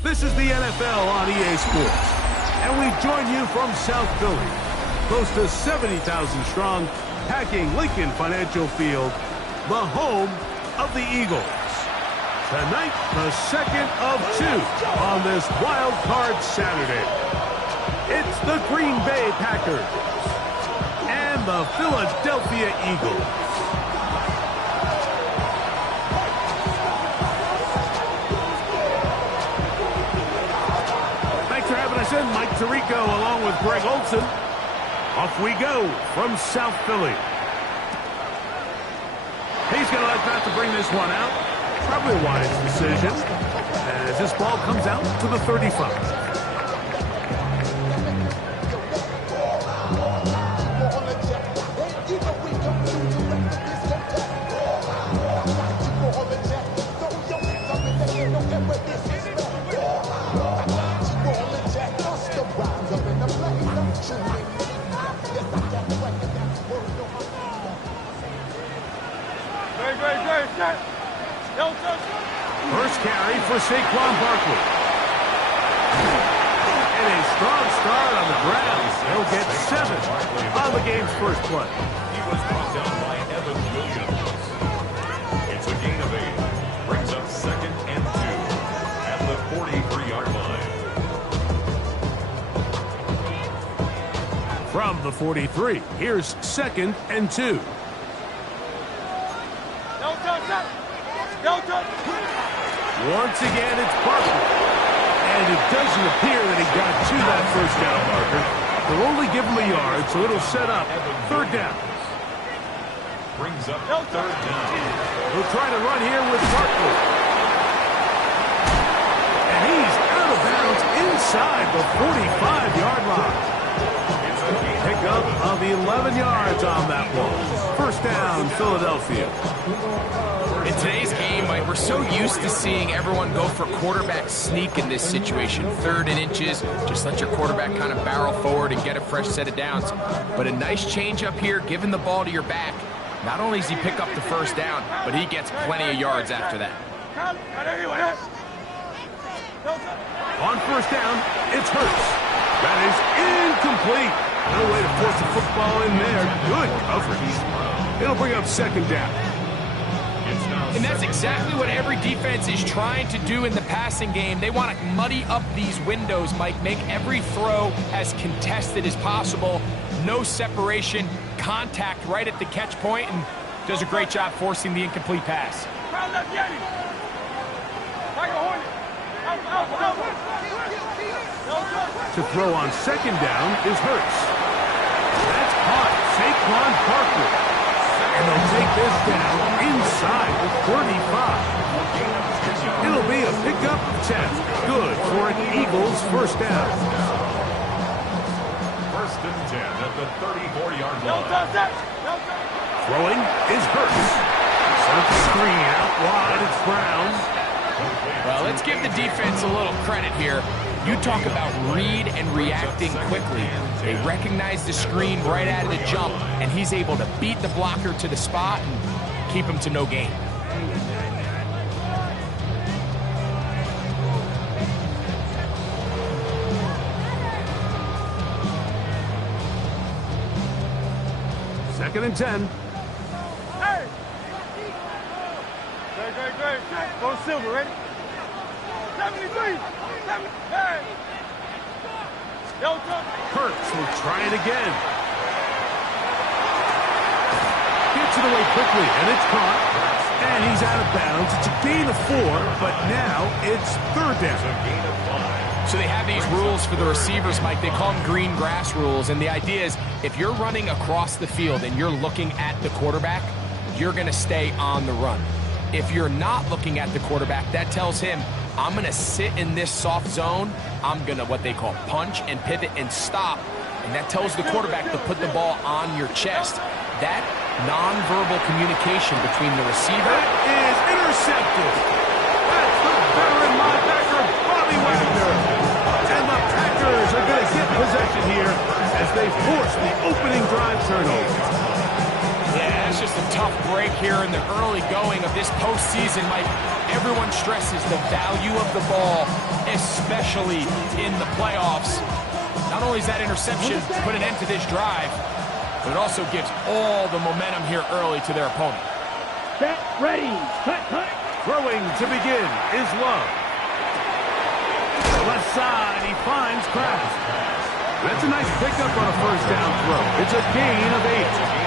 This is the NFL on EA Sports, and we join you from South Philly, close to 70,000 strong, packing Lincoln Financial Field, the home of the Eagles. Tonight, the second of two on this wild card Saturday. It's the Green Bay Packers and the Philadelphia Eagles. Thanks for having us in, Mike Tirico, along with Greg Olson. Off we go from South Philly. He's going to like not to bring this one out. Probably a wise decision as this ball comes out to the 35. First carry for Saquon Barkley. And a strong start on the ground. He'll get 7 on the game's first play. He was brought down by Evan Williams. It's a gain of 8. Brings up 2nd and 2 at the 43-yard line. From the 43, here's 2nd and 2. Once again, it's Barkley. And it doesn't appear that he got to that first down marker. They'll only give him a yard, so it'll set up 3rd down. Brings up 3rd down. He'll try to run here with Barkley. And he's out of bounds inside the 45-yard line. Pickup of 11 yards on that one. 1st down, Philadelphia. In today's game, Mike, we're so used to seeing everyone go for quarterback sneak in this situation. 3rd and inches, just let your quarterback kind of barrel forward and get a fresh set of downs. But a nice change up here, giving the ball to your back. Not only does he pick up the 1st down, but he gets plenty of yards after that. On 1st down, it's Hurts. That is incomplete. No way to force the football in there. Good coverage. It'll bring up 2nd down. And that's exactly what every defense is trying to do in the passing game. They want to muddy up these windows, Mike, make every throw as contested as possible. No separation, contact right at the catch point, and does a great job forcing the incomplete pass. To throw on 2nd down is Hurts. That's caught. Saquon Barkley. And they'll take this down inside the 35. It'll be a pickup of 10. Good for an Eagles 1st down. 1st and 10 at the 34-yard line. Throwing is Hurts. Sent the screen out wide. It's Brown. Well, let's give the defense a little credit here. You talk about read and reacting quickly. They recognize the screen right out of the jump, and he's able to beat the blocker to the spot and keep him to no gain. Second and 10. Hey! Great. Go Silver, ready? 73! Hey! Hurts will try it again. Gets it away quickly, and it's caught. And he's out of bounds. It's a gain of 4, but now it's 3rd down. A gain of 5. So they have these rules for the receivers, Mike. They call them green grass rules. And the idea is if you're running across the field and you're looking at the quarterback, you're going to stay on the run. If you're not looking at the quarterback, that tells him, I'm going to sit in this soft zone. I'm going to what they call punch and pivot and stop. And that tells the quarterback to put the ball on your chest. That nonverbal communication between the receiver. That is intercepted. That's the veteran linebacker, Bobby Wagner. And the Packers are going to get possession here as they force the opening drive turnover. Yeah, that's just a tough break here in the early going of this postseason, Mike. Everyone stresses the value of the ball especially in the playoffs. Not only does that interception put an end to this drive, but it also gives all the momentum here early to their opponent. Set, ready, cut, cut. Throwing to begin is Love. The left side, he finds Kraft. That's a nice pickup on a first down throw. It's a gain of 8.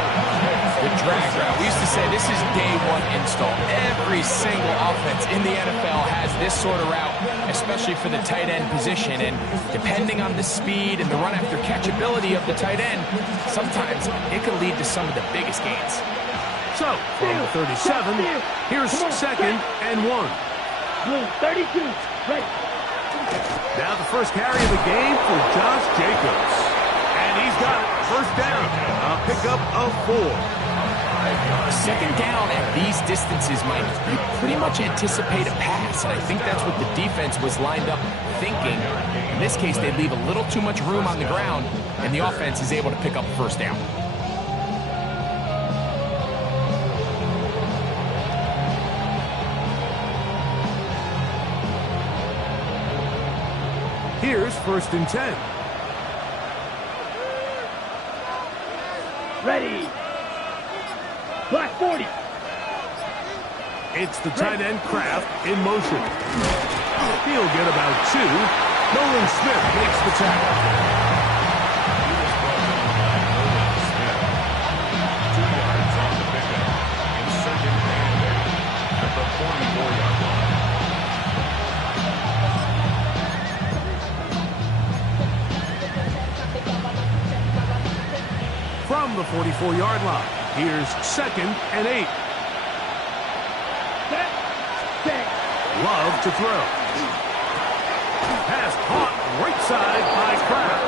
The drag route. We used to say this is day one install. Every single offense in the NFL has this sort of route, especially for the tight end position. And depending on the speed and the run after catch ability of the tight end, sometimes it can lead to some of the biggest gains. So, from the 37, here's second and 1. Blue, 32, ready. Now the first carry of the game for Josh Jacobs. And he's got it. First down. A pickup of 4. Second down at these distances, Mike, you pretty much anticipate a pass, and I think that's what the defense was lined up thinking. In this case, they leave a little too much room on the ground, and the offense is able to pick up first down. Here's first and 10. Ready. Black 40. It's the tight end Kraft in motion. He'll get about 2. Nolan Smith makes the tackle. He was brought down by Nolan Smith. 2 yards on the pickup in second and 8 at the 44-yard line. From the 44-yard line, here's second and 8. Set, set. Love to throw. Pass caught right side by Kraft.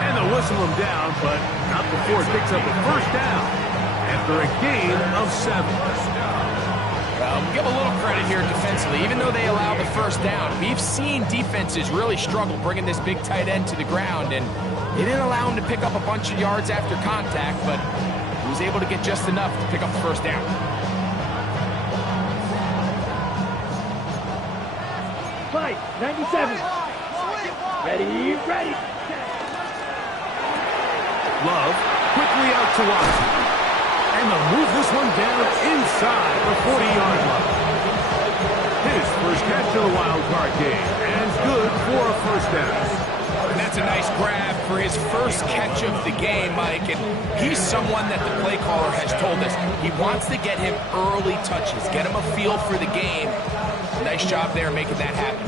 And they'll whistle him down, but not before it picks up a first down after a gain of 7. We give a little credit here defensively. Even though they allow the first down, we've seen defenses really struggle bringing this big tight end to the ground, and they didn't allow him to pick up a bunch of yards after contact, but he was able to get just enough to pick up the first down. Fight, 97. Ready, ready. Love quickly out to Watson. And they'll move this one down inside the 40-yard line. His first catch of the wild card game, and good for a first down. And that's a nice grab for his first catch of the game, Mike. And he's someone that the play caller has told us he wants to get him early touches, get him a feel for the game. Nice job there making that happen.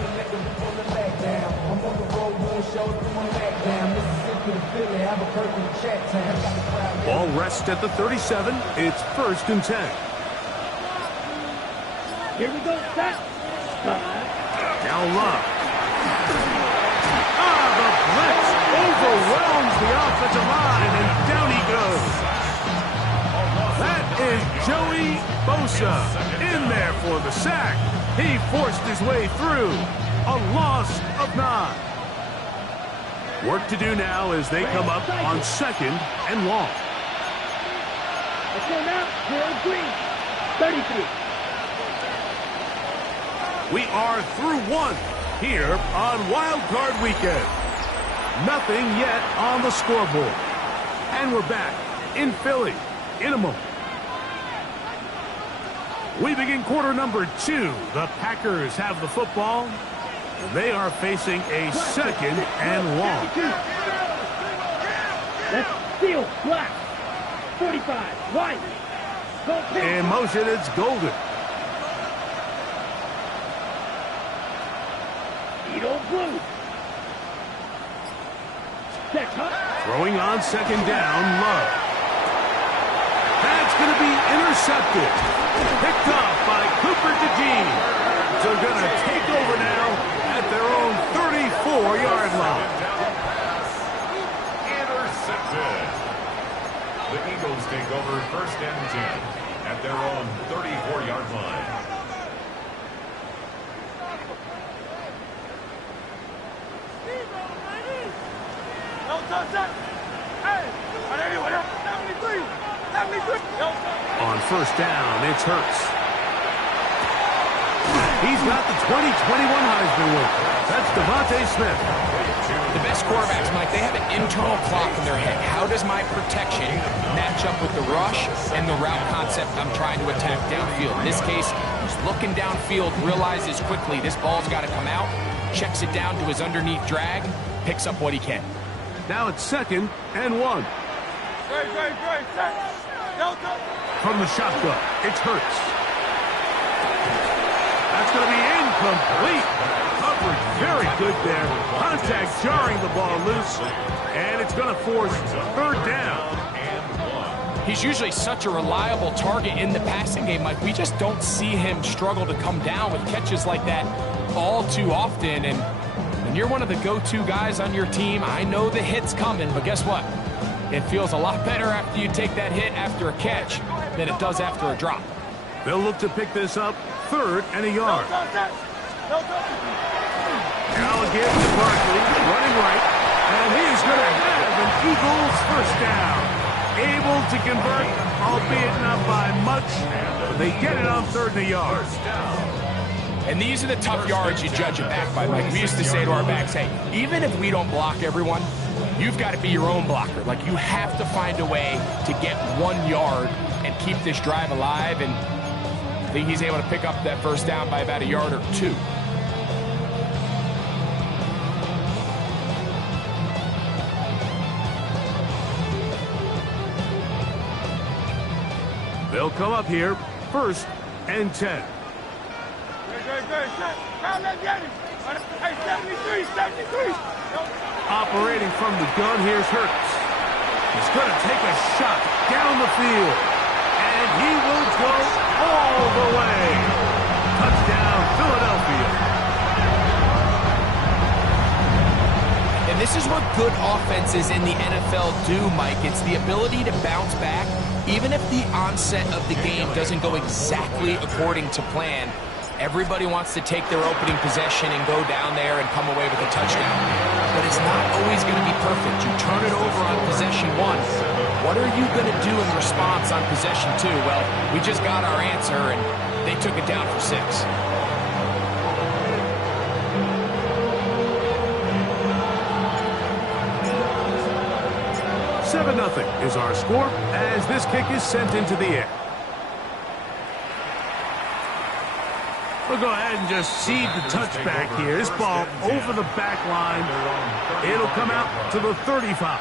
Ball rests at the 37. It's first and 10. Here we go, set. Now Love. The blitz overwhelms the offensive line, and down he goes. That is Joey Bosa in there for the sack. He forced his way through. A loss of 9. Work to do now as they come up on second and long. Let's go now. Harold Green, 33. We are through 1 here on Wild Card Weekend. Nothing yet on the scoreboard. And we're back in Philly in a moment. We begin quarter number 2. The Packers have the football. They are facing a second and long. Let's steal. Black. 45. White. Go. In motion, it's Golden. Edo Blue. Check, huh? Throwing on second down, Love. That's going to be intercepted. Picked off by Cooper DeJean. So going to take over now at their own 34-yard line. Intercepted. The Eagles take over first and 10 at their own 34-yard line. No touch that. Hey, whatever. 73. 73. On first down, it's Hurts. He's got the 2021 Heisman winner. That's Smith. The best quarterbacks, Mike, they have an internal clock in their head. How does my protection match up with the rush and the route concept I'm trying to attack downfield? In this case, he's looking downfield, realizes quickly this ball's got to come out, checks it down to his underneath drag, picks up what he can. Now it's 2nd and 1. From the shotgun, it's Hurts. That's going to be incomplete. Coverage very good there. Contact jarring the ball loose. And it's going to force 3rd down. He's usually such a reliable target in the passing game, Mike. We just don't see him struggle to come down with catches like that all too often. And when you're one of the go-to guys on your team, I know the hit's coming, but guess what? It feels a lot better after you take that hit after a catch than it does after a drop. They'll look to pick this up 3rd and a yard. Now again to Barkley, running right, and he's going to have an Eagles 1st down. Able to convert, albeit not by much, but they get it on 3rd and a yard. And these are the tough yards you judge it back by, Mike. We used to say to our backs, hey, even if we don't block everyone, you've got to be your own blocker. Like, you have to find a way to get 1 yard and keep this drive alive. And I think he's able to pick up that 1st down by about a yard or 2. They'll come up here, 1st and 10. Operating from the gun, here's Hurts. He's going to take a shot down the field. And he will go all the way. Touchdown, Philadelphia. And this is what good offenses in the NFL do, Mike. It's the ability to bounce back, even if the onset of the game doesn't go exactly according to plan. Everybody wants to take their opening possession and go down there and come away with a touchdown. But it's not always going to be perfect. You turn it over on possession 1. What are you going to do in response on possession 2? Well, we just got our answer, and they took it down for 6. 7-0 is our score as this kick is sent into the air. We'll go ahead and just seed the touchback here. This ball over the back line. It'll come out to the 35.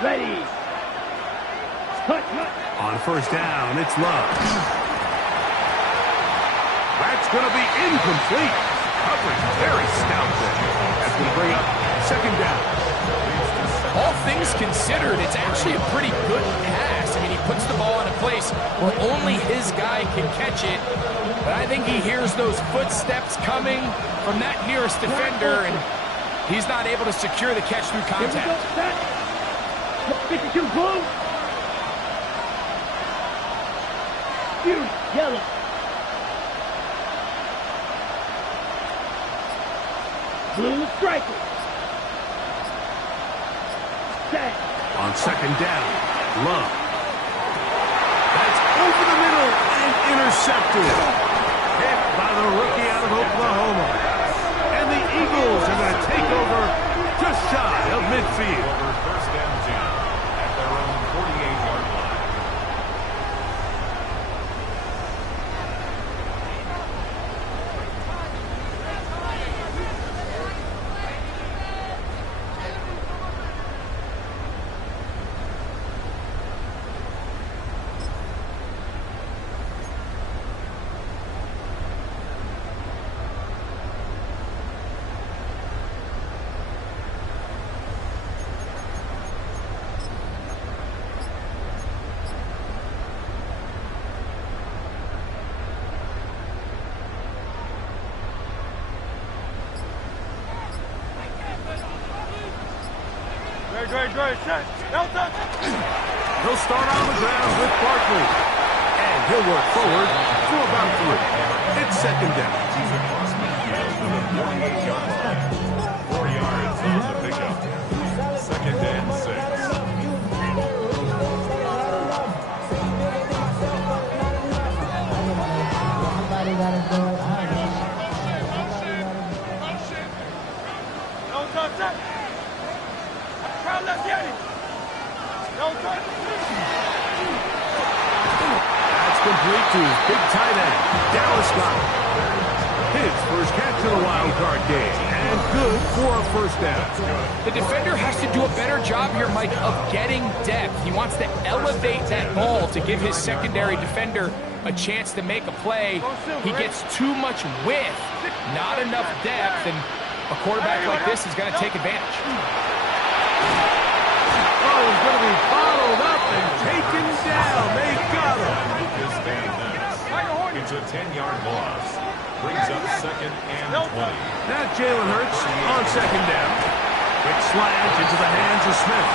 Ready. Cut. On 1st down, it's Love. That's going to be incomplete. Coverage very stout there. That's going to bring up 2nd down. All things considered, it's actually a pretty good pass. I mean, he puts the ball in a place where only his guy can catch it. But I think he hears those footsteps coming from that nearest defender, and he's not able to secure the catch through Here we go. contact. Set. 52 blue. Yellow. Blue striker. Set. On 2nd down, Love. That's over the middle and intercepted. Hit by the rookie out of Oklahoma. And the Eagles are going to take over just shy of midfield. Over 1st and 10 at their own 48-yard line. Great. Set. Delta. He'll start on the ground with Barkley. And he'll work forward for about 3. It's 2nd down. He's across midfield with a 28-yard line. 4 yards on the pickup. 2nd and 6. That's complete to his big tight end, Dallas Goedert. His first catch of the wild card game, and good for a first down. The defender has to do a better job here, Mike, of getting depth. He wants to elevate that ball to give his secondary defender a chance to make a play. He gets too much width, not enough depth, and a quarterback like this is going to take advantage. Oh, he's going to be bottled up and taken down. They got him. It's a 10-yard loss. Brings up 2nd and 20. Now Jalen Hurts on 2nd down. Quick slant into the hands of Smith.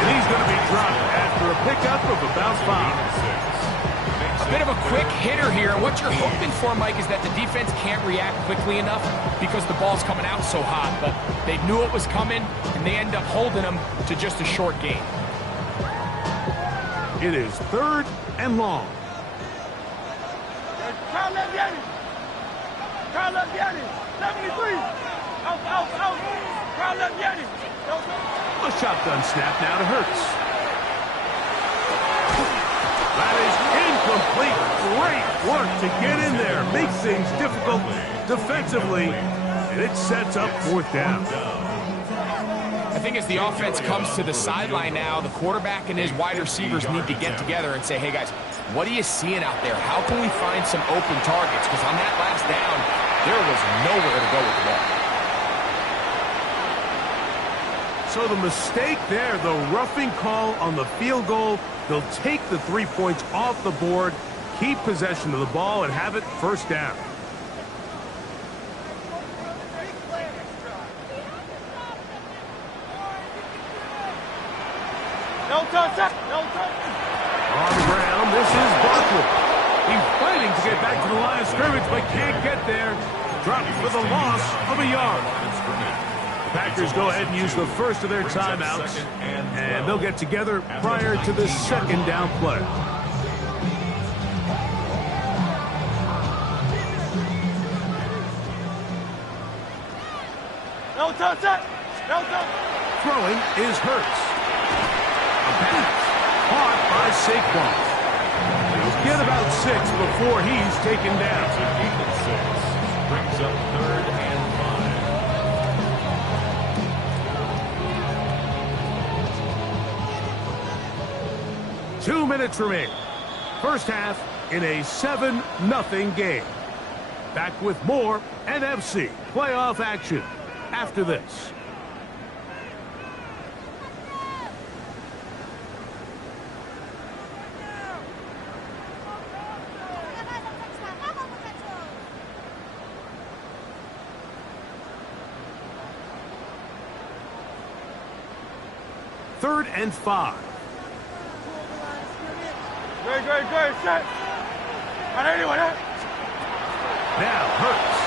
And he's going to be dropped after a pickup of about 5. A bit of a quick hitter here. What you're hoping for, Mike, is that the defense can't react quickly enough because the ball's coming out so hot. But they knew it was coming, and they end up holding them to just a short gain. It is 3rd and long. Carl Leviani, 73. Out. Carl Leviani. A shotgun snap now to Hurts. That is incomplete. Great work to get in there. Make things difficult defensively. And it sets up 4th down. I think as the offense comes to the sideline now, the quarterback and his wide receivers need to get together and say, hey, guys, what are you seeing out there? How can we find some open targets? Because on that last down, there was nowhere to go with the ball. So the mistake there, the roughing call on the field goal, they'll take the 3 points off the board, keep possession of the ball, and have it 1st down. No touch. On the ground, this is Barkley. He's fighting to get back to the line of scrimmage, but can't get there. Dropped for the loss of a yard. The Packers go ahead and use the first of their timeouts, and they'll get together prior to the 2nd down play. No touch. Throwing is Hurts. A pass. Caught by Saquon. He'll get about 6 before he's taken down. Brings up 3rd and 5. 2 minutes remain. First half in a 7-0 game. Back with more NFC playoff action after this. Third and 5. Great. Set. Now Hurts.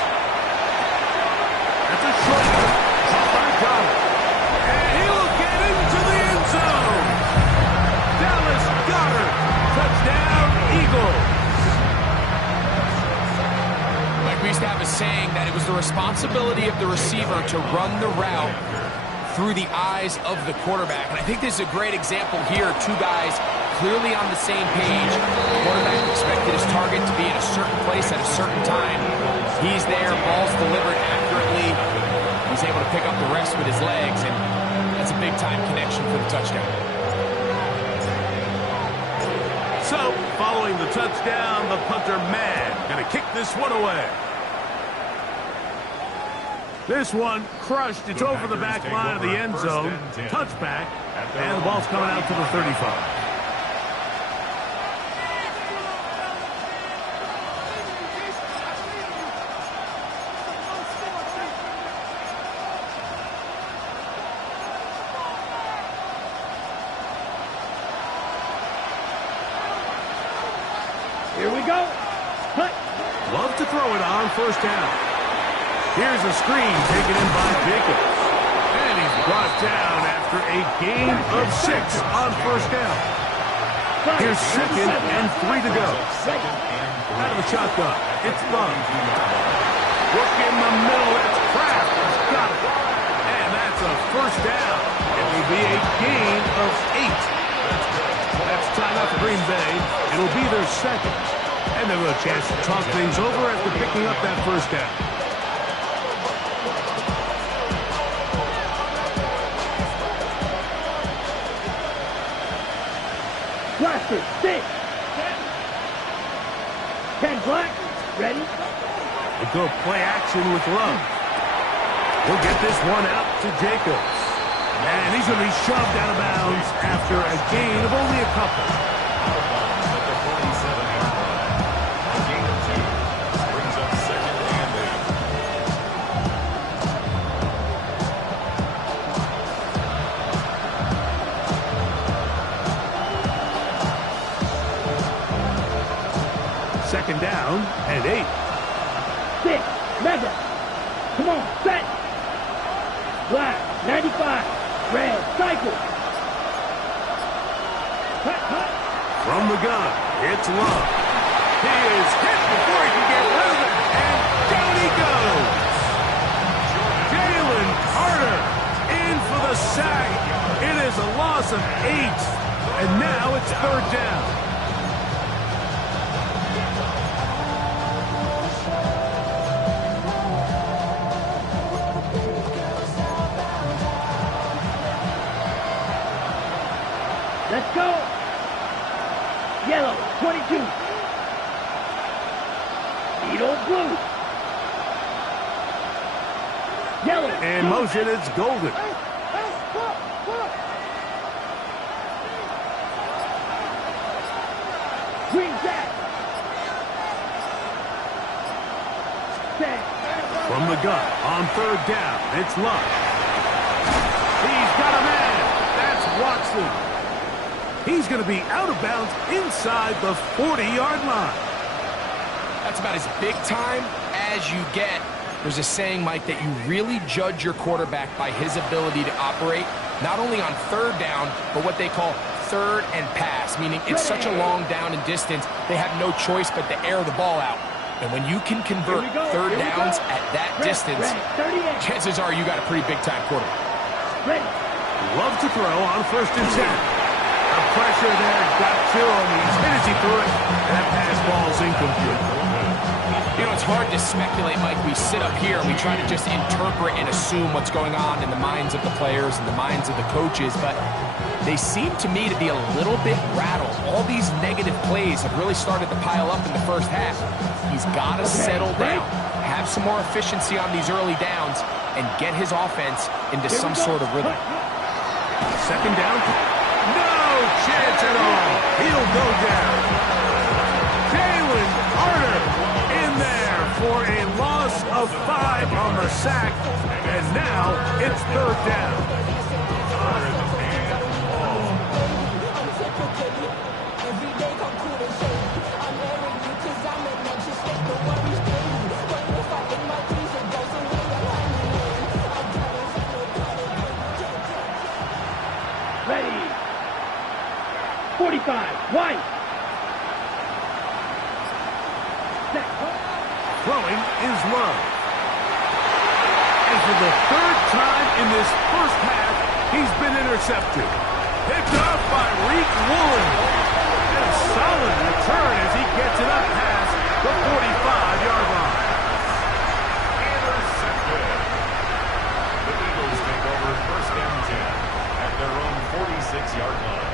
That's a short one. Caught by Goedert. And he'll get into the end zone. Dallas Goedert. Touchdown, Eagles. Like we used to have a saying that it was the responsibility of the receiver to run the route through the eyes of the quarterback. And I think this is a great example here. 2 guys clearly on the same page. The quarterback expected his target to be in a certain place at a certain time. He's there, ball's delivered accurately. He's able to pick up the rest with his legs, and that's a big-time connection for the touchdown. So, following the touchdown, the punter man gonna kick this one away. This one crushed. It's over the back line of the end zone. Touchback, and the ball's coming out to the 35. Here we go. Put. Love to throw it on 1st down. Here's a screen taken in by Jacobs. And he's brought down after a gain of 6 on first down. Here's 2nd and 3 to go. Out of the shotgun, it's Love. Work in the middle, it's Kraft. He's got it. And that's a first down. It will be a gain of 8. That's timeout for Green Bay. It'll be their 2nd. And they'll have a chance to talk things over after picking up that first down. Blaster, 6. 10 black, ready? We'll go play action with Love. We'll get this one out to Jacobs. And he's going to be shoved out of bounds after a gain of only a couple. At the 47-yard line. A gain of 2 brings up 2nd and 8. Second down and 8. 6, mega. Come on, set. Black, 95. Red, cycle. Cut, cut. From the gun, it's Love. He is hit before he can get rid of it. And down he goes. Jalen Carter in for the sack. It is a loss of 8. And now it's 3rd down. Let's go. Yellow, 22. Needle blue. Yellow. In motion, it's Golden. Green jack. Set. From the gun, on 3rd down, it's Love. He's got a man. That's Watson. He's going to be out of bounds inside the 40-yard line. That's about as big time as you get. There's a saying, Mike, that you really judge your quarterback by his ability to operate, not only on 3rd down, but what they call 3rd and pass, meaning it's such a long down and distance, they have no choice but to air the ball out. And when you can convert 3rd downs at that distance, chances are you got a pretty big-time quarterback. Love to throw on 1st and 10. The pressure there got to him. He's hit as he threw it. And that pass ball's incomplete. You know, it's hard to speculate, Mike. We sit up here and we try to just interpret and assume what's going on in the minds of the players and the minds of the coaches, but they seem to me to be a little bit rattled. All these negative plays have really started to pile up in the first half. He's got to settle down, have some more efficiency on these early downs, and get his offense into some sort of rhythm. 2nd down. No chance at all. He'll go down. Jalen Carter in there for a loss of 5 on the sack. And now it's 3rd down. Ready. 45, white. Set. Throwing is Love. And for the 3rd time in this first half, he's been intercepted. Picked up by Reek Woolen. And a solid return as he gets it up past the 45-yard line. Intercepted. The Eagles take over 1st and 10 at their own 46-yard line.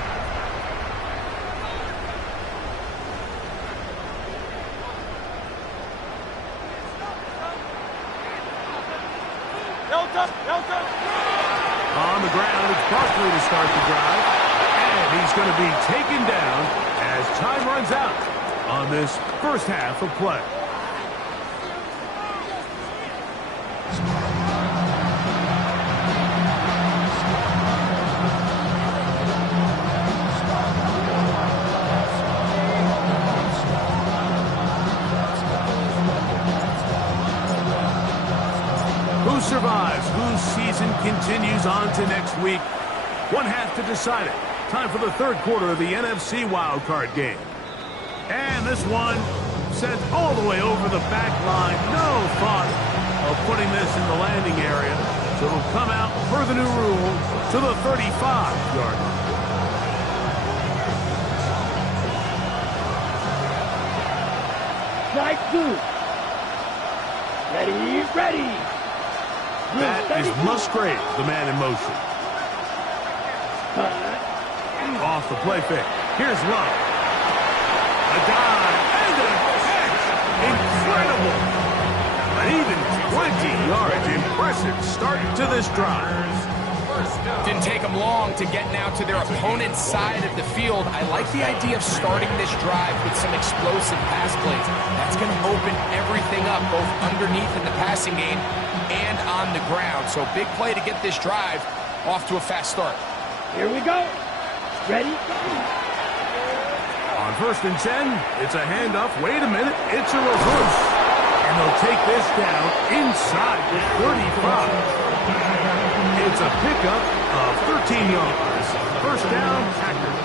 On the ground, it's Barkley to start the drive. And he's going to be taken down as time runs out on this first half of play. survives, whose season continues on to next week. One half to decide it. Time for the third quarter of the NFC wildcard game. And this one sent all the way over the back line. No thought of putting this in the landing area. So it'll come out per the new rule to the 35-yard line. Strike two. Ready, ready. That is Musgrave, the man in motion. Off the play fake. Here's Love. A dive and a catch. Incredible. An even 20 yards. Impressive start to this drive. Didn't take them long to get now to their opponent's side of the field. I like the idea of starting this drive with some explosive pass plays. That's going to open everything up, both underneath in the passing game and on the ground. So big play to get this drive off to a fast start. Here we go. Ready? On 1st and 10, it's a handoff. Wait a minute, it's a reverse. And they'll take this down inside the 35. It's a pickup of 13 yards. First down, Packers.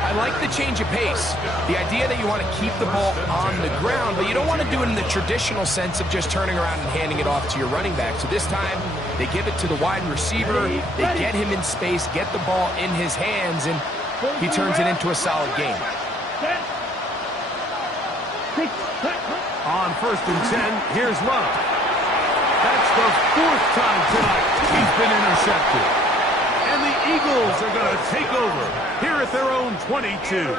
I like the change of pace. The idea that you want to keep the ball on the ground, but you don't want to do it in the traditional sense of just turning around and handing it off to your running back. So this time, they give it to the wide receiver. They get him in space, get the ball in his hands, and he turns it into a solid game. On 1st and 10, here's Love. That's the 4th time tonight he's been intercepted. And the Eagles are going to take over here at their own 22.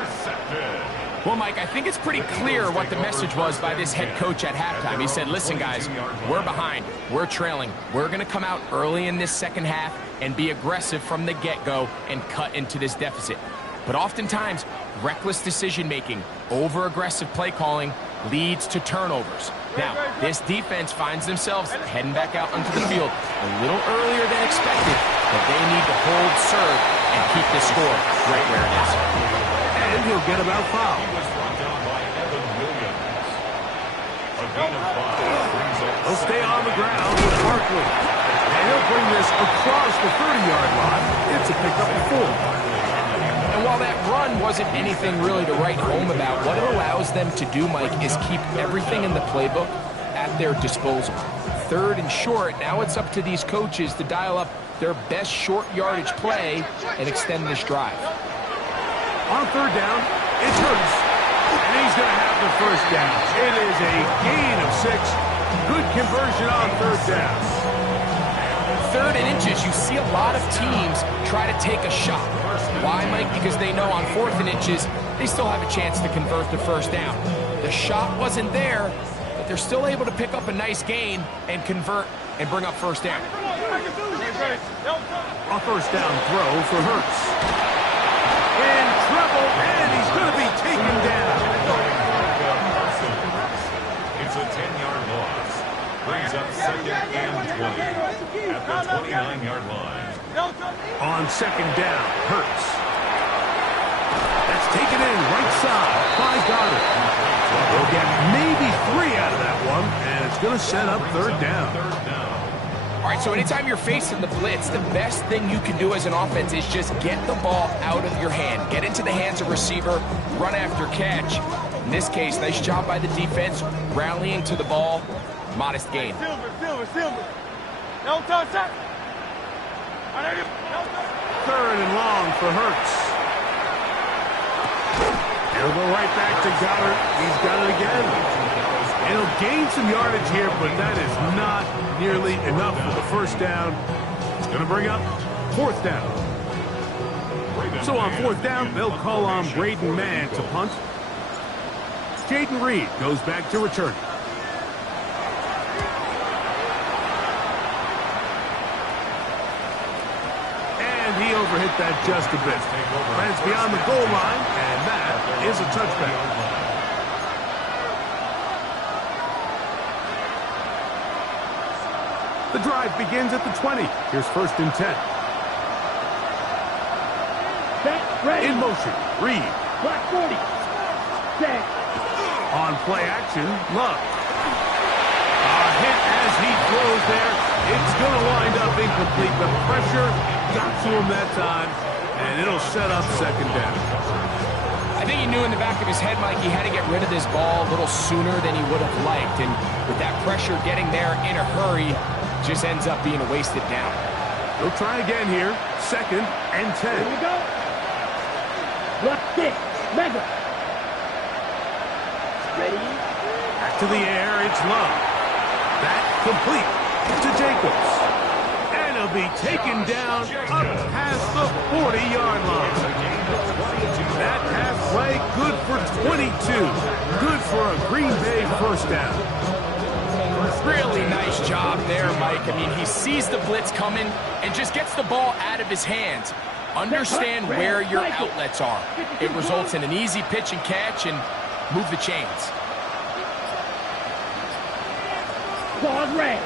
Well, Mike, I think it's pretty clear what the message was by this head coach at halftime. He said, listen, guys, we're behind. We're trailing. We're going to come out early in this second half and be aggressive from the get-go and cut into this deficit. But oftentimes, reckless decision-making, over-aggressive play calling leads to turnovers. Now, this defense finds themselves heading back out onto the field a little earlier than expected, but they need to hold serve and keep this score right where it is. And he'll get about foul. He'll stay on the ground with Barkley. And he'll bring this across the 30-yard line. It's a pickup of 4. And while that run wasn't anything really to write home about, what it allows them to do, Mike, is keep everything in the playbook at their disposal. 3rd and short, now it's up to these coaches to dial up their best short yardage play and extend this drive. On 3rd down, it's Hurts. And he's going to have the first down. It is a gain of 6. Good conversion on 3rd down. 3rd and inches, you see a lot of teams try to take a shot. Why, Mike? Because they know on 4th and inches, they still have a chance to convert the first down. The shot wasn't there, but they're still able to pick up a nice gain and convert and bring up first down. A first down throw for Hurts. In trouble, and he's going to be taken down. It's a 10-yard loss. Brings up 2nd and 20 at the 29-yard line. On 2nd down, Hurts. That's taken in right side by Goddard. They'll get maybe 3 out of that one, and it's going to set up 3rd down. All right, so anytime you're facing the blitz, the best thing you can do as an offense is just get the ball out of your hand. Get into the hands of receiver, run after catch. In this case, nice job by the defense, rallying to the ball. Modest gain. Silver. No touch that. 3rd and long for Hurts. He'll go right back to Goddard. He's got it again. And he'll gain some yardage here, but that is not nearly enough for the first down. It's going to bring up 4th down. So on 4th down, they'll call on Braden Mann to punt. Jaden Reed goes back to return. He overhit that just a bit. Lands beyond the goal line, and that is a touchback. The drive begins at the 20. Here's 1st and 10. In motion, Reed. Black 40. Set. On play action, Love. A hit as he throws incomplete. The pressure got to him that time, and it'll set up second down. I think he knew in the back of his head, Mike, he had to get rid of this ball a little sooner than he would have liked. And with that pressure getting there in a hurry, just ends up being a wasted down. They'll try again here. 2nd and 10. Here we go. Left stick. Mega. Ready. Back to the air. It's Love. That complete to Jacobs. And he'll be taken down up past the 40-yard line. That half play good for 22. Good for a Green Bay first down. Really nice job there, Mike. I mean, he sees the blitz coming and just gets the ball out of his hands. Understand where your outlets are. It results in an easy pitch and catch and move the chains. Pause red.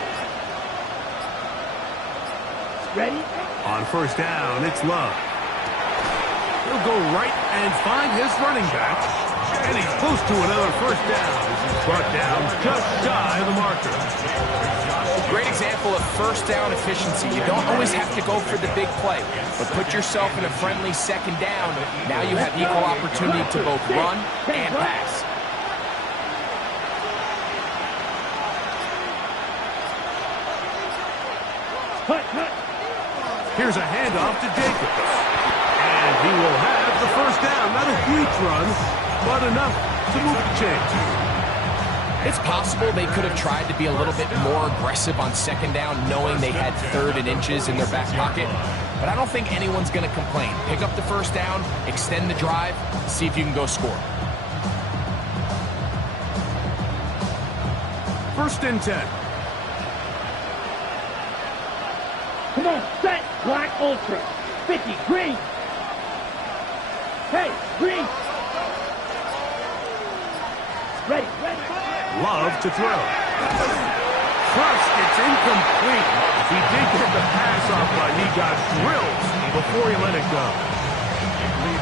Ready? On first down, it's Love. He'll go right and find his running back. And he's close to another first down. He's brought down just shy of the marker. Great example of first down efficiency. You don't always have to go for the big play, but put yourself in a friendly second down. Now you have equal opportunity to both run and pass. Here's a handoff to Jacobs. And he will have the first down. Not a huge run, but enough to move the chains. It's possible they could have tried to be a little bit more aggressive on second down, knowing they had 3rd and inches in their back pocket. But I don't think anyone's going to complain. Pick up the first down, extend the drive, see if you can go score. 1st and 10. Come on, set. Black Ultra. 50, green. Hey, green. Ready. Love to throw. First, it's incomplete. He did get the pass off, but he got drilled before he let it go.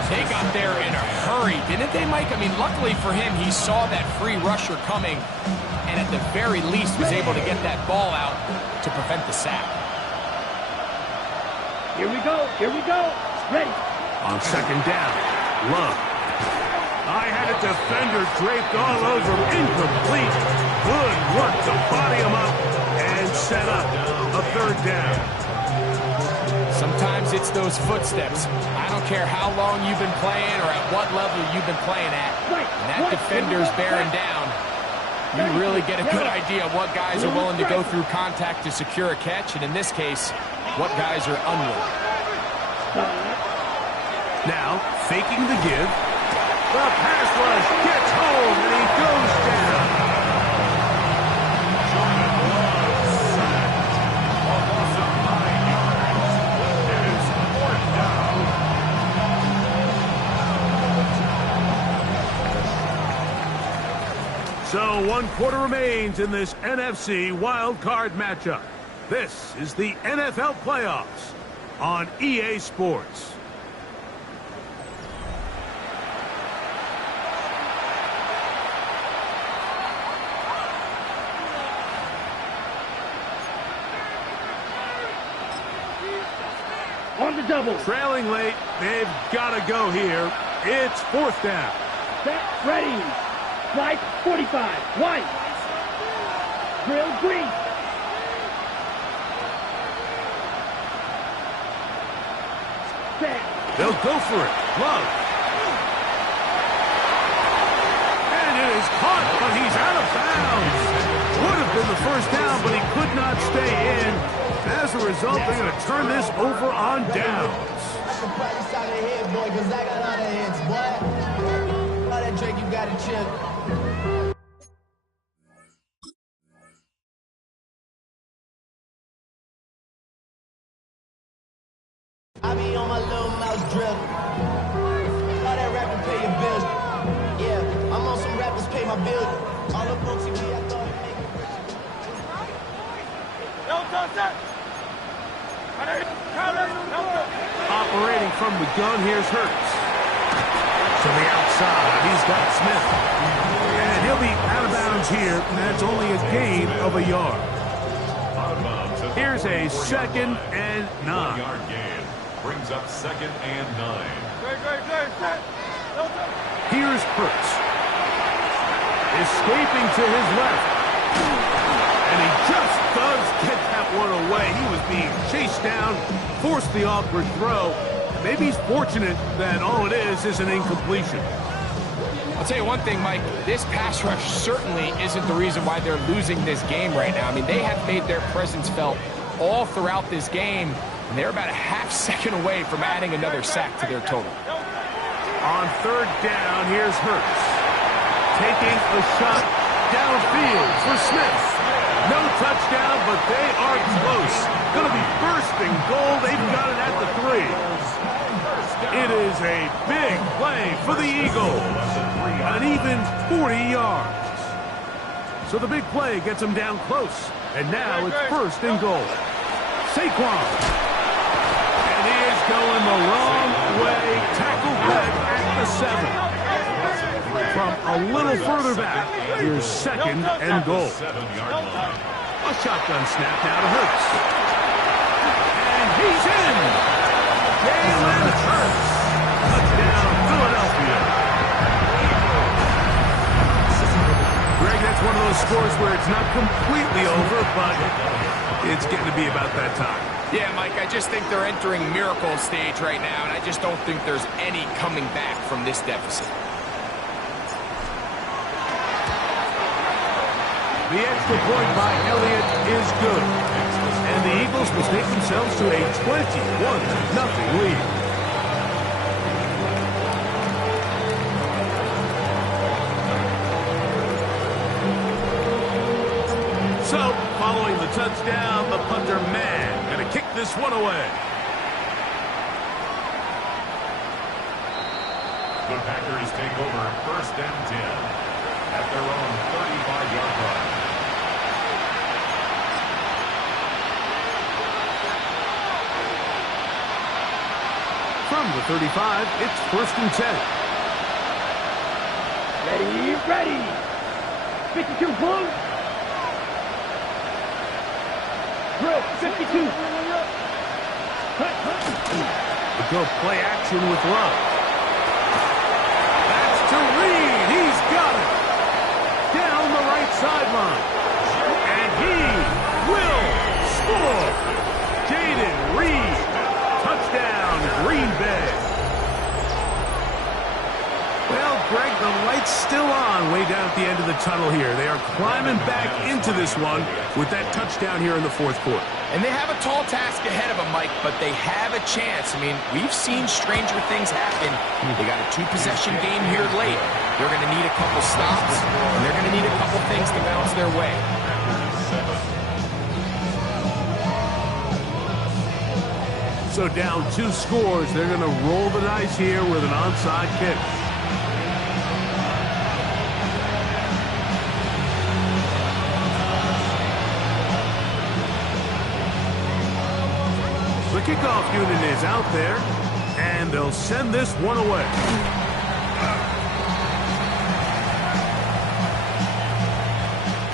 They got there in a hurry, didn't they, Mike? I mean, luckily for him, he saw that free rusher coming, and at the very least was able to get that ball out to prevent the sack. Here we go. Ready. On second down, Love. I had a defender draped all over him. Incomplete. Good work to body him up and set up a 3rd down. Sometimes it's those footsteps. I don't care how long you've been playing or at what level you've been playing at. When that defender's bearing down, you really get a good idea of what guys are willing to go through contact to secure a catch, and in this case, what guys are unwilling. Now, faking the give. The pass rush gets home, and he goes down. So 1 quarter remains in this NFC Wild Card matchup. This is the NFL Playoffs on EA Sports. On the double. Trailing late, they've got to go here. It's 4th down. Set. Ready. Flight 45. White. Drill green. Set. They'll go for it. Love. And it is caught, but he's out of bounds. Would have been the first down, but he could not stay in. As a result, they're going to turn this over on downs. I can practice out of here, boy, because I got a lot of hits, boy. All that Drake, you got to chill. I be on my little mouse drill. All that rapping pay your bills. Yeah, I'm on some rappers pay my bills. All up on TV, I thought it'd make it rich. No, touch that. Operating from the gun, here's Hurts. To the outside, he's got Smith. And he'll be out of bounds here. That's only a gain of a yard. Out of bounds Here's a 2nd and 9. 1-yard gain. Brings up 2nd and 9. Here's Hurts. Escaping to his left. And he just does get that one away. He was being chased down, forced the awkward throw. Maybe he's fortunate that all it is an incompletion. I'll tell you one thing, Mike. This pass rush certainly isn't the reason why they're losing this game right now. I mean, they have made their presence felt all throughout this game, and they're about a half second away from adding another sack to their total. On 3rd down, here's Hurts. Taking a shot downfield for Smith. No touchdown, but they are close. Going to be 1st and goal. They've got it at the 3. It is a big play for the Eagles. An even 40 yards. So the big play gets them down close. And now it's 1st and goal. Saquon. And he is going the wrong way. Tackled back at the 7. From a little further back, here's 2nd and goal. A shotgun snap now to Hurts. And he's in. Jalen Hurts. Touchdown, Philadelphia. Greg, that's one of those scores where it's not completely over, but it's getting to be about that time. Yeah, Mike, I just think they're entering miracle stage right now, and I just don't think there's any coming back from this deficit. The extra point by Elliott is good. And the Eagles will take themselves to a 21-0 lead. So, following the touchdown, the punter man going to kick this one away. The Packers take over 1st and 10 at their own 35-yard line. From the 35, it's 1st and 10. Ready. 52 blue. Drill, 52. The go play action with Love. That's to Reed. He's got it. Down the right sideline. And he will score. Jaden Reed. Touchdown, Green Bay. Well, Greg, the light's still on way down at the end of the tunnel here. They are climbing back into this one with that touchdown here in the 4th quarter. And they have a tall task ahead of them, Mike, but they have a chance. I mean, we've seen stranger things happen. They got a 2-possession game here late. They're going to need a couple stops, and they're going to need a couple things to bounce their way. So down 2 scores, they're going to roll the dice here with an onside kick. The kickoff unit is out there, and they'll send this one away.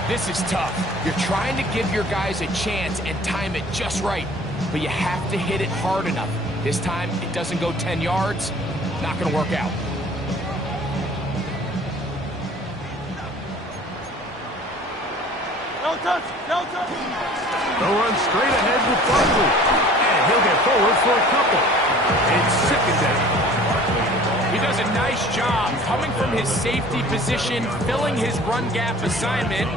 This is tough. You're trying to give your guys a chance and time it just right, but you have to hit it hard enough. This time, it doesn't go 10 yards. Not going to work out. No touch. They'll run straight ahead with Barkley. And he'll get forward for a couple. It's 2nd down. He does a nice job coming from his safety position, filling his run gap assignment.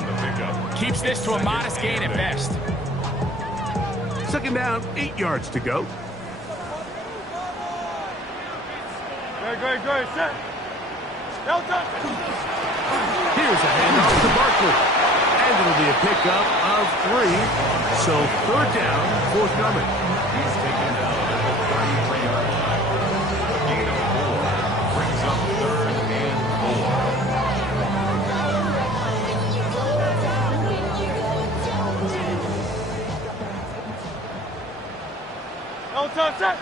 Keeps this to a modest gain at best. 2nd down, 8 yards to go. Great. Set. No touch. Here's a handoff to Barkley. And it'll be a pickup of 3. So 3rd down, forthcoming. He's taken down at the 33-yard line. Gain of 4 brings up 3rd and 4. No touch. Set.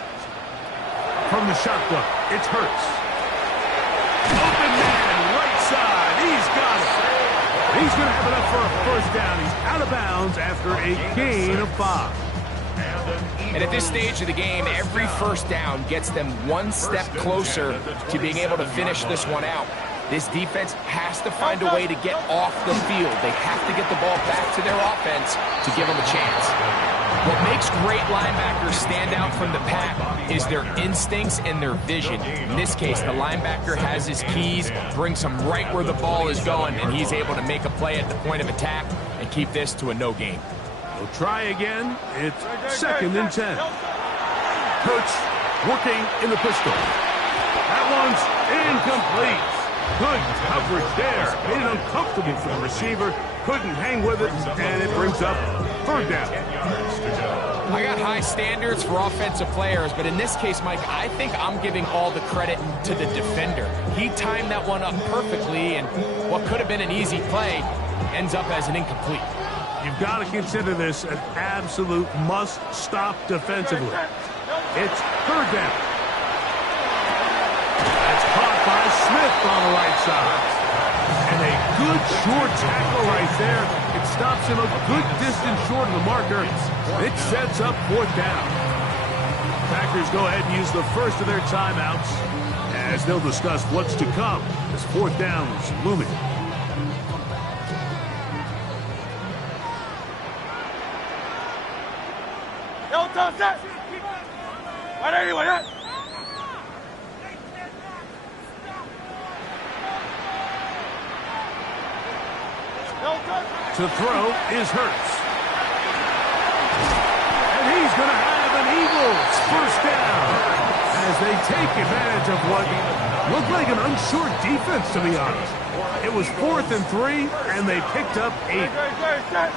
From the shotgun, it's Hurts. Open man, right side. He's got it. He's going to have enough for a first down. He's out of bounds after a gain of 5. And at this stage of the game, every first down gets them one step closer to being able to finish this one out. This defense has to find a way to get off the field. They have to get the ball back to their offense to give them a chance. What makes great linebackers stand out from the pack is their instincts and their vision. In this case, the linebacker has his keys, brings him right where the ball is going, and he's able to make a play at the point of attack and keep this to a no gain. We'll try again. It's 2nd and 10. Coach working in the pistol. That one's incomplete. Good coverage there. Made it uncomfortable for the receiver. Couldn't hang with it, and it brings up 3rd down. I got high standards for offensive players, but in this case, Mike, I think I'm giving all the credit to the defender. He timed that one up perfectly, and what could have been an easy play ends up as an incomplete. You've got to consider this an absolute must-stop defensively. It's 3rd down. That's caught by Smith on the right side. And a good short tackle right there. It stops him a good distance short of the marker. It sets up 4th down. Packers go ahead and use the first of their timeouts as they'll discuss what's to come as 4th down is looming. To throw is Hurts. And he's going to have an Eagles first down as they take advantage of what looked like an unsure defense, to be honest. It was 4th and 3, and they picked up 8. Now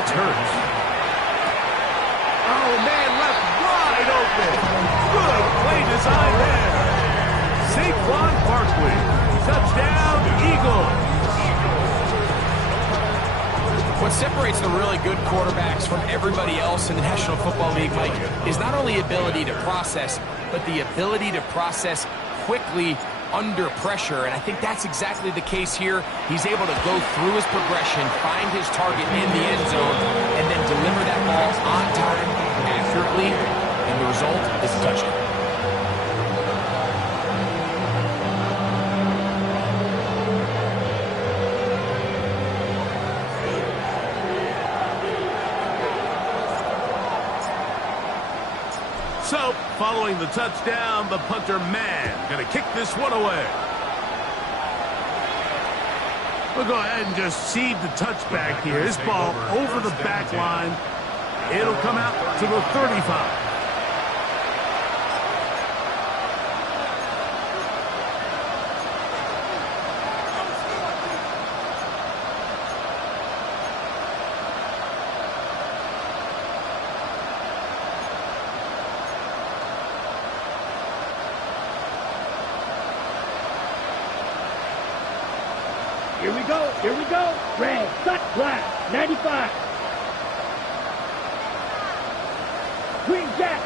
it's Hurts. Oh, man, left wide open. Good play design there. Saquon Barkley. Touchdown, Eagles. What separates the really good quarterbacks from everybody else in the National Football League, Mike, is not only ability to process, but the ability to process quickly under pressure. And I think that's exactly the case here. He's able to go through his progression, find his target in the end zone, and then deliver that ball on time, accurately, and the result is a touchdown. So, following the touchdown, the punter man going to kick this one away. We'll go ahead and just seed the touchback here. This ball over the back line. It'll come out to the 35. Here we go. Red, cut, black, 95. Green Jack.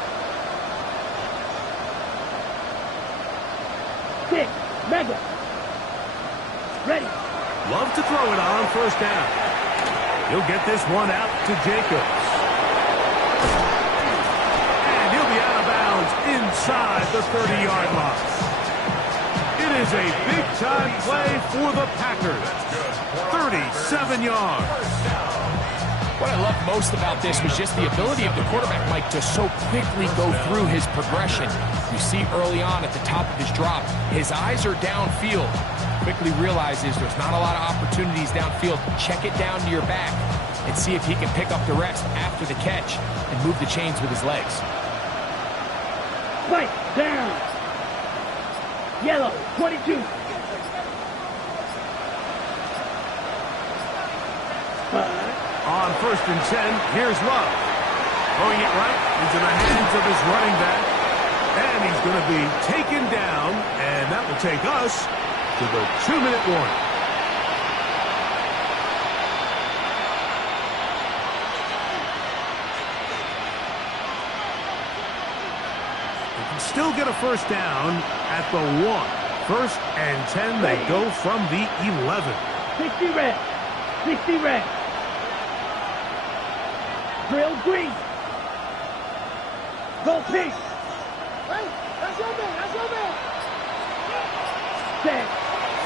6, Mega. Ready. Love to throw it on 1st down. He'll get this one out to Jacobs. And he'll be out of bounds inside the 30-yard line. It is a big-time play for the Packers. 37 yards. What I love most about this was just the ability of the quarterback, Mike, to so quickly go through his progression. You see early on at the top of his drop, his eyes are downfield. Quickly realizes there's not a lot of opportunities downfield. Check it down to your back and see if he can pick up the rest after the catch and move the chains with his legs. Right down. Yellow, 22. On 1st and 10, here's Love. Throwing it right into the hands of his running back. And he's going to be taken down, and that will take us to the 2-minute warning. They can still get a first down at the 1. 1st and 10, they go from the 11. 60 red. 60 red. Drill green. Go pink. Hey, that's your man. That's your man. Set.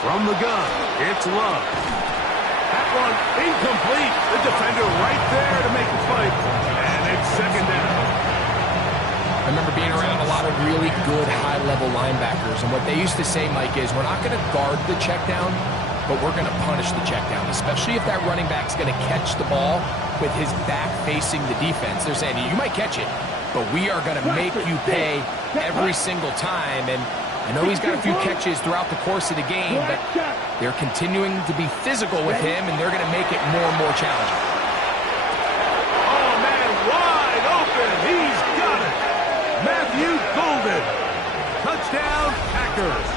From the gun, it's Love. That one incomplete. The defender right there to make the fight. And it's second down. I remember being around a lot of really good high-level linebackers, and what they used to say, Mike, is we're not going to guard the check down, but we're going to punish the check down, especially if that running back's going to catch the ball with his back facing the defense. They're saying, you might catch it, but we are going to make you pay every single time. And I know he's got a few catches throughout the course of the game, but they're continuing to be physical with him, and they're going to make it more and more challenging. Oh, man, wide open. He's got it. Matthew Golden. Touchdown, Packers.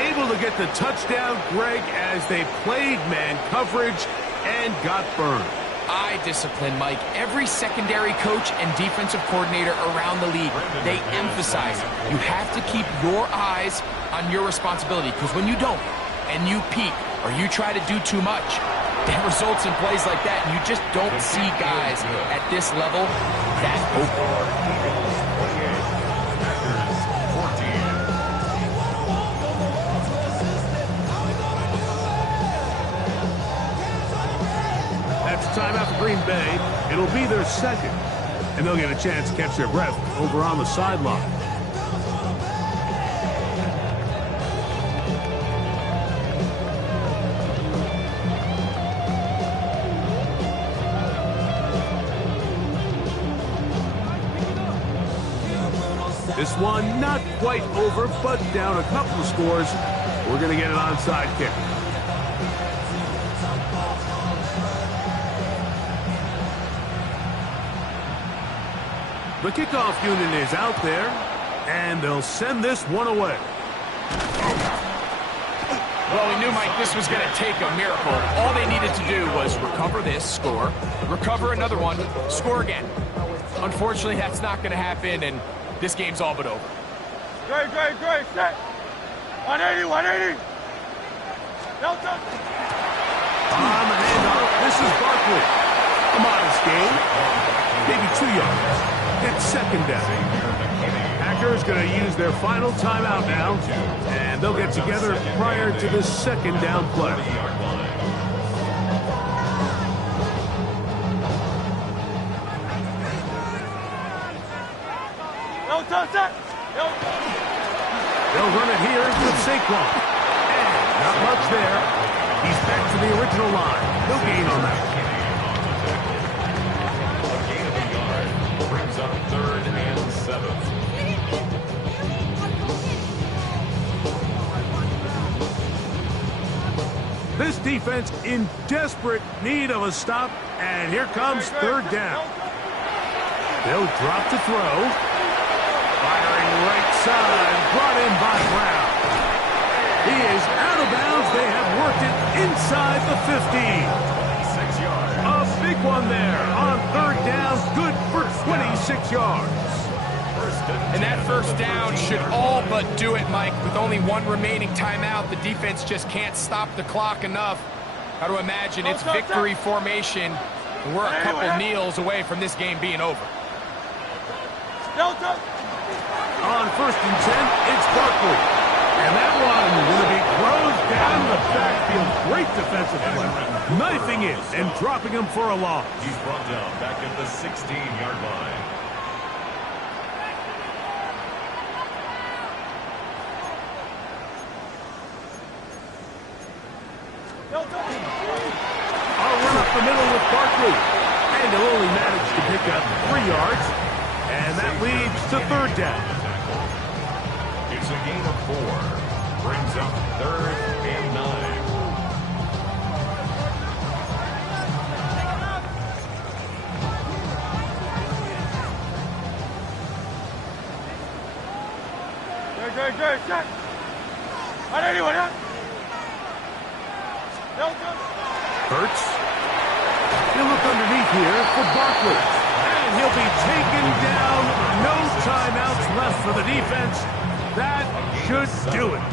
Able to get the touchdown, Greg, as they played man coverage and got burned. Eye discipline, Mike. Every secondary coach and defensive coordinator around the league, they emphasize you have to keep your eyes on your responsibility, because when you don't and you peek or you try to do too much, that results in plays like that, and you just don't see guys at this level that open. Timeout for Green Bay. It'll be their second, and they'll get a chance to catch their breath over on the sideline. This one not quite over, but down a couple of scores. We're going to get an onside kick. The kickoff unit is out there, and they'll send this one away. Well, we knew, Mike, this was going to take a miracle. All they needed to do was recover this, score, recover another one, score again. Unfortunately, that's not going to happen, and this game's all but over. Great, set. 180, 180. Delta. On the handoff, this is Barkley. A modest gain, maybe 2 yards. It's second down. Packers going to use their final timeout now, and they'll get together prior to the second down play. They'll run it here with Saquon. And not much there. He's back to the original line. No gain on that. Brings up 3rd and 7. This defense in desperate need of a stop, and here comes 3rd down. They'll drop to throw. Firing right side, brought in by Brown. He is out of bounds. They have worked it inside the 15. 6 yards. A big one there on 3rd down, good for 26 yards. And that first down should all but do it, Mike. With only one remaining timeout, the defense just can't stop the clock enough. Got to imagine it's victory formation, and we're a couple kneels away from this game being over. Delta. On 1st and 10, it's Barkley. And that one going to be thrown down the backfield. Great defensive play. Knifing it and dropping him for a loss. He's brought down back at the 16-yard line. I'll run up the middle with Barkley. And he'll only manage to pick up 3 yards. And that leads to 3rd down. It's a gain of 4. Brings up 3rd and 9. Great, set. 180, 180. Delta. Hurts. He'll look underneath here for Barkley. And he'll be taken down. No timeouts left for the defense. That should do it.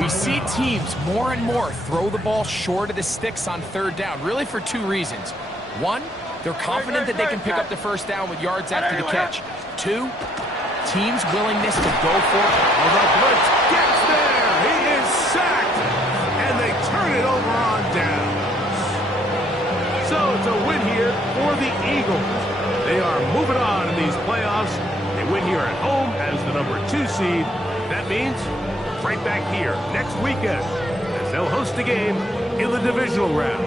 We see teams more and more throw the ball short of the sticks on third down, really for two reasons. One, they're confident that they can pick up the first down with yards after the catch. Two, teams' willingness to go for it. Oh, the blitz gets there. He is sacked. And they turn it over on downs. So it's a win here for the Eagles. They are moving on in these playoffs. They win here at home as the number 2 seed. That means right back here next weekend as they'll host a game in the divisional round.